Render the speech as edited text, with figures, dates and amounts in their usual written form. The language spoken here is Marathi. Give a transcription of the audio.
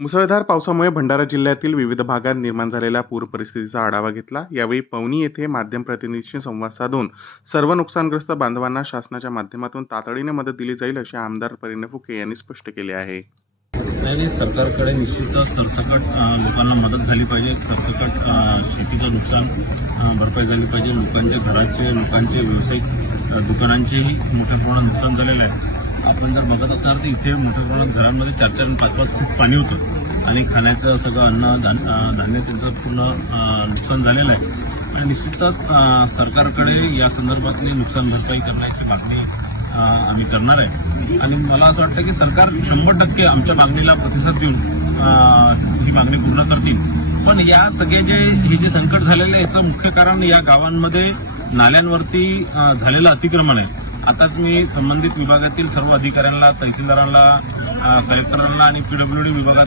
मुसळधार पावसामुळे भंडारा जिल्ह्यातील विविध भागात निर्माण झालेल्या पूर परिस्थितीचा आढावा घेतला। यावेळी पवनी येथे माध्यम प्रतिनिधींशी संवाद साधून सर्व नुकसानग्रस्त बांधवांना शासनाच्या माध्यमातून तातडीने मदत दिली जाईल असे आमदार परिणय फुके यांनी स्पष्ट केले आहे। नाही, सरकारकडे निश्चितच सरसकट लोकांना मदत झाली पाहिजे। सरसकट शेतीचं नुकसान भरपाई झाली पाहिजे। लोकांच्या घराचे, लोकांचे व्यावसायिक दुकानांचेही मोठ्या प्रमाणात नुकसान झालेलं आहे। आपण जर बघत असणार तर इथे मोठ्या प्रमाणात घरांमध्ये 4-4 आणि 5-5 फूट पाणी होतं आणि खाण्याचं सगळं अन्न धान्य त्यांचं पूर्ण नुकसान झालेलं आहे। आणि निश्चितच सरकारकडे या संदर्भातली नुकसान भरपाई करण्याची मागणी आम्ही करणार आहे। आणि मला असं वाटतं की सरकार 100% आमच्या मागणीला प्रतिसाद देऊन ही मागणी पूर्ण करतील। पण या सगळे हे जे संकट झालेलं आहे याचं मुख्य कारण या गावांमध्ये नाल्यांवरती झालेलं अतिक्रमण आहे। आताच मी संबंधित विभागातील सर्व अधिकाऱ्यांना, तहसीलदारांना, कलेक्टरांना आणि पीडब्ल्यूडी विभागात